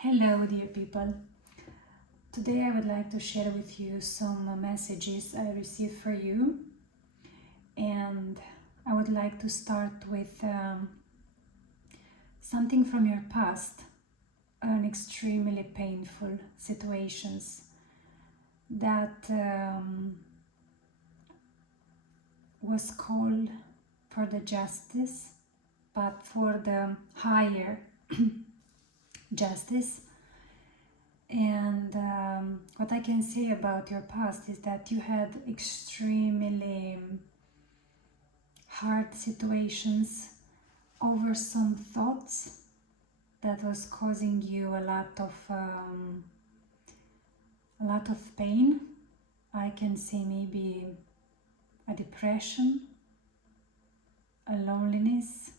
Hello, dear people. Today I would like to share with you some messages I received for you, and I would like to start with something from your past, an extremely painful situations that was called for the justice, but for the higher justice. And what I can say about your past is that you had extremely hard situations over some thoughts that was causing you a lot of pain. I can say maybe a depression, a loneliness,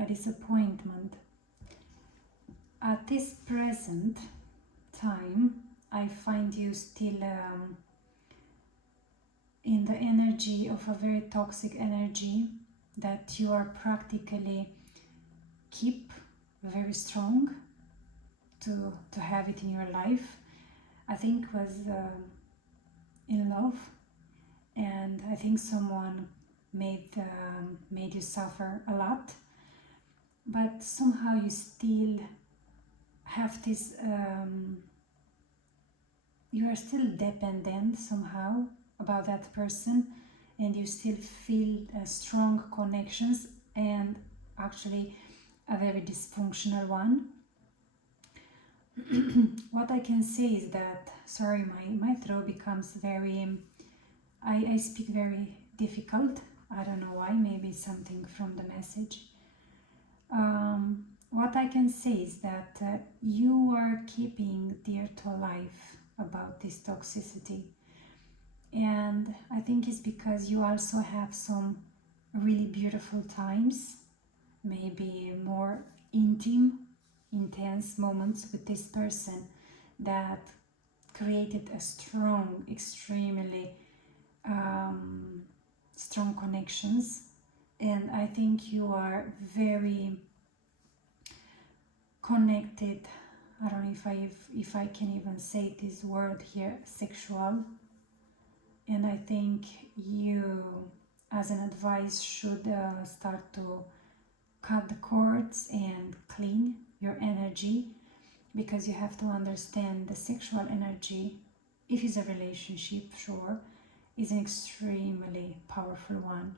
a disappointment. At this present time, I find you still in the energy of a very toxic energy that you are practically keep very strong to have it in your life. I think was in love, and I think someone made you suffer a lot, but somehow you still have this you are still dependent somehow about that person, and you still feel strong connections, and actually a very dysfunctional one. What I can say is that, sorry, my throat becomes very, I speak very difficult. I don't know why, maybe something from the message. What I can say is that you are keeping dear to life about this toxicity, and I think it's because you also have some really beautiful times, maybe more intense moments with this person that created a strong, extremely strong connections. And I think you are very connected. I don't know if I can even say this word here, sexual. And I think you, as an advice, should start to cut the cords and clean your energy, because you have to understand the sexual energy, if it's a relationship, sure, is an extremely powerful one,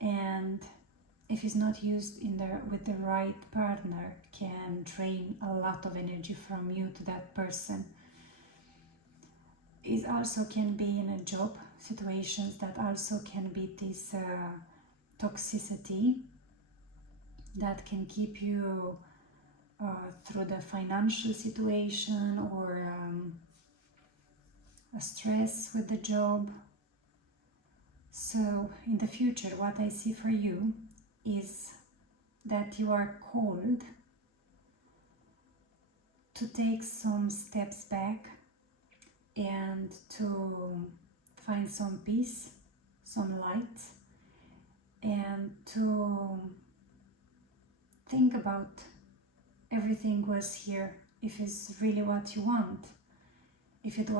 and if it's not used with the right partner, can drain a lot of energy from you to that person. It also can be in a job situations that also can be this toxicity that can keep you through the financial situation, or a stress with the job. So in the future, what I see for you is that you are called to take some steps back and to find some peace, some light, and to think about everything was here, if it's really what you want, if it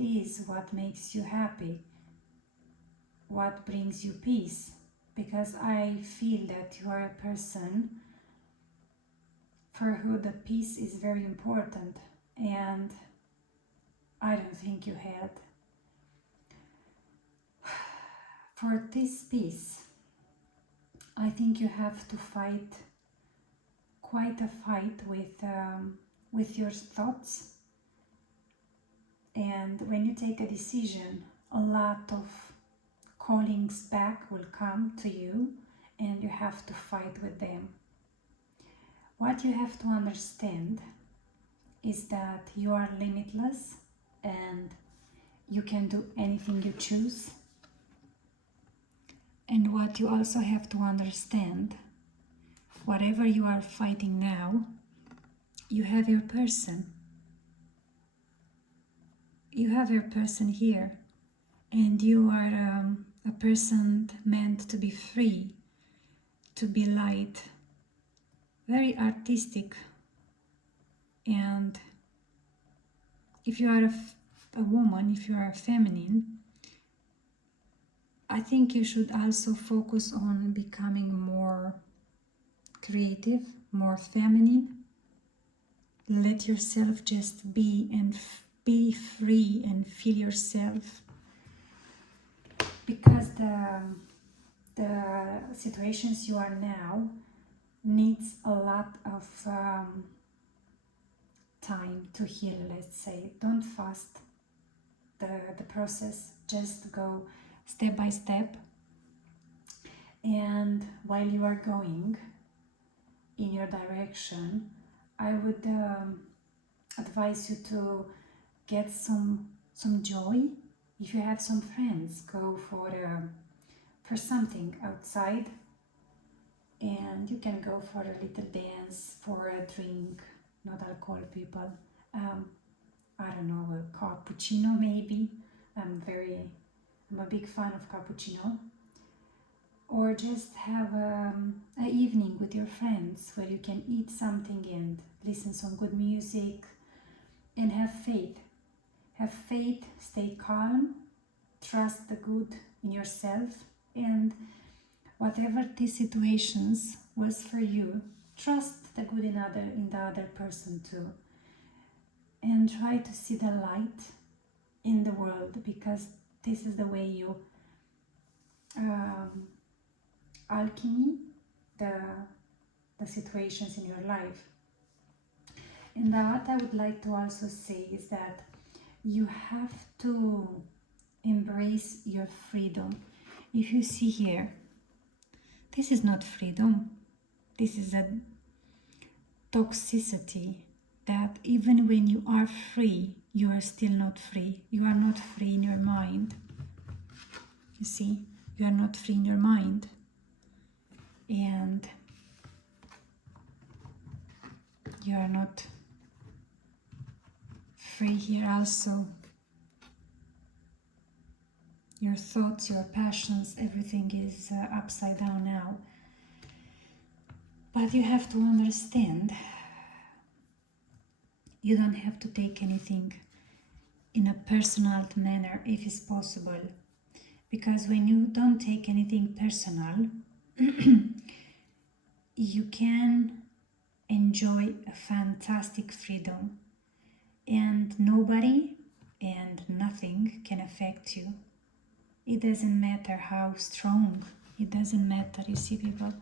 is what makes you happy, what brings you peace. Because I feel that you are a person for who the peace is very important, and I don't think you had. For this peace, I think you have to fight quite a fight with your thoughts, and when you take a decision, a lot of callings back will come to you, and you have to fight with them. What you have to understand is that you are limitless, and you can do anything you choose. And what you also have to understand, whatever you are fighting now, you have your person. You have your person here, and you are a person meant to be free, to be light, very artistic. And if you are a woman, if you are feminine, I think you should also focus on becoming more creative, more feminine. Let yourself just be and be free and feel yourself, because the situations you are now needs a lot of time to heal. Let's say, don't fast the process, just go step by step. And while you are going in your direction, I would advise you to get some joy. If you have some friends, go for something outside, and you can go for a little dance, for a drink, not alcohol, people. I don't know, a cappuccino maybe. I'm a big fan of cappuccino. Or just have an evening with your friends where you can eat something and listen some good music, and have faith. Have faith, stay calm, trust the good in yourself, and whatever these situations was for you, trust the good in the other person too. And try to see the light in the world, because this is the way you alchemy the situations in your life. And what I would like to also say is that you have to embrace your freedom. If you see here, this is not freedom. This is a toxicity, that even when you are free, you are still not free. You are not free in your mind. You see, you are not free in your mind. And you are not free here also. Your thoughts, your passions, everything is upside down now. But you have to understand, you don't have to take anything in a personal manner if it's possible. Because when you don't take anything personal, you can enjoy a fantastic freedom, and nobody and nothing can affect you. It doesn't matter how strong, it doesn't matter, you see people,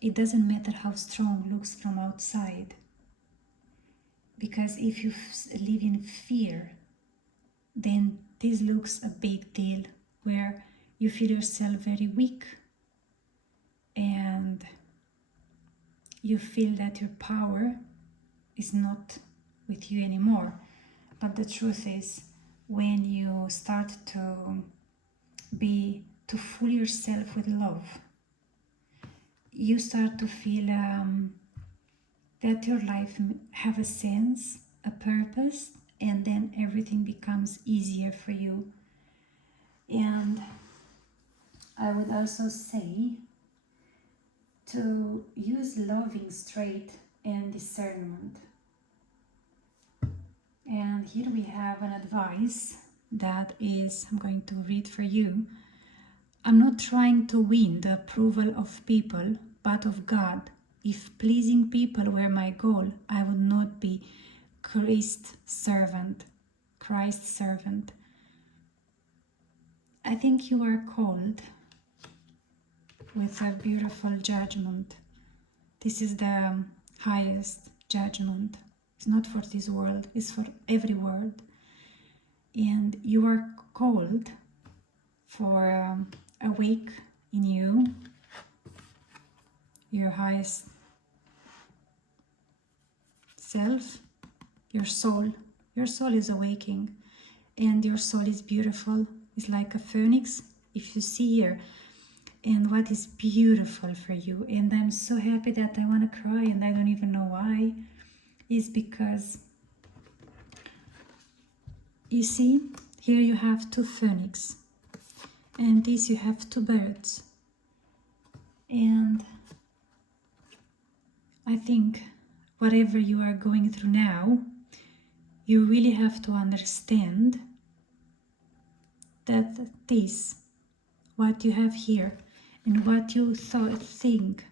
it doesn't matter how strong looks from outside. Because if you live in fear, then this looks a big deal, where you feel yourself very weak and you feel that your power is not with you anymore. But the truth is, when you start to fool yourself with love, you start to feel that your life have a sense, a purpose, and then everything becomes easier for you. And I would also say to use loving straight and discernment. And here we have an advice that is, I'm going to read for you. I'm not trying to win the approval of people, but of God. If pleasing people were my goal, I would not be Christ's servant. I think you are called with a beautiful judgment. This is the highest judgment. It's not for this world, it's for every world. And you are called for a week in you, your highest self, your soul. Your soul is awaking, and your soul is beautiful. It's like a phoenix, if you see here. And what is beautiful for you, and I'm so happy that I want to cry, and I don't even know why, is because you see, here you have two phoenix, and this you have two birds. And I think whatever you are going through now, you really have to understand that this, what you have here, and what you think,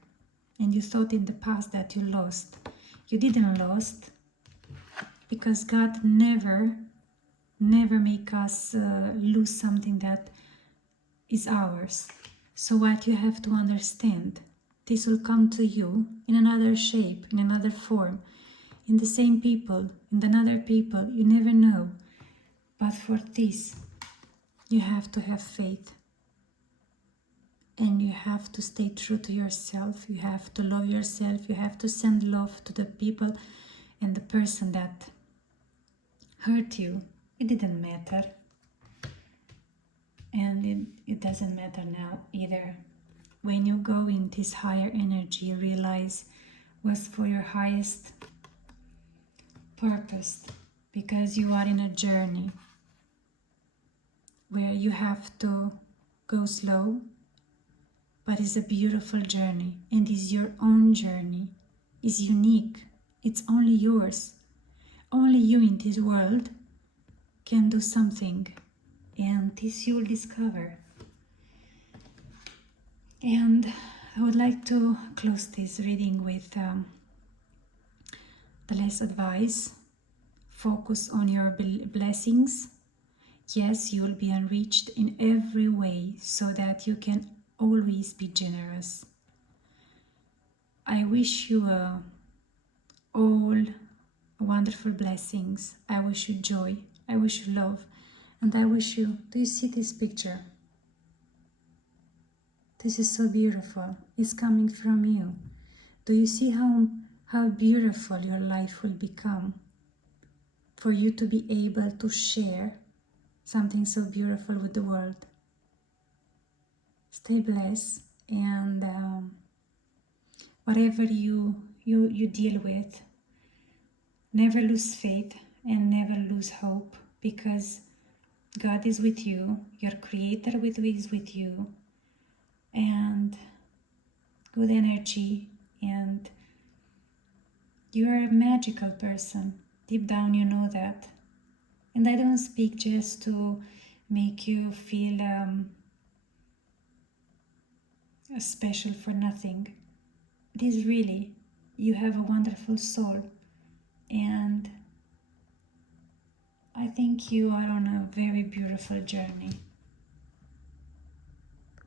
and you thought in the past that you lost, you didn't lost, because God never make us lose something that is ours. So what you have to understand, this will come to you in another shape, in another form, in the same people, in another people, you never know. But for this, you have to have faith. And you have to stay true to yourself. You have to love yourself. You have to send love to the people and the person that hurt you. It didn't matter. And it doesn't matter now either. When you go in this higher energy, you realize was for your highest purpose, because you are in a journey where you have to go slow, but it's a beautiful journey, and is your own journey. It's unique. It's only yours. Only you in this world can do something, and this you'll discover. And I would like to close this reading with the last advice. Focus on your blessings. Yes, you will be enriched in every way so that you can always be generous. I wish you all wonderful blessings. I wish you joy. I wish you love. And I wish you, do you see this picture? This is so beautiful. It's coming from you. Do you see how beautiful your life will become? For you to be able to share something so beautiful with the world. Stay blessed, and whatever you deal with, never lose faith and never lose hope, because God is with you, your Creator is with you, and good energy, and you're a magical person. Deep down you know that. And I don't speak just to make you feel special for nothing. It is really, you have a wonderful soul, and I think you are on a very beautiful journey.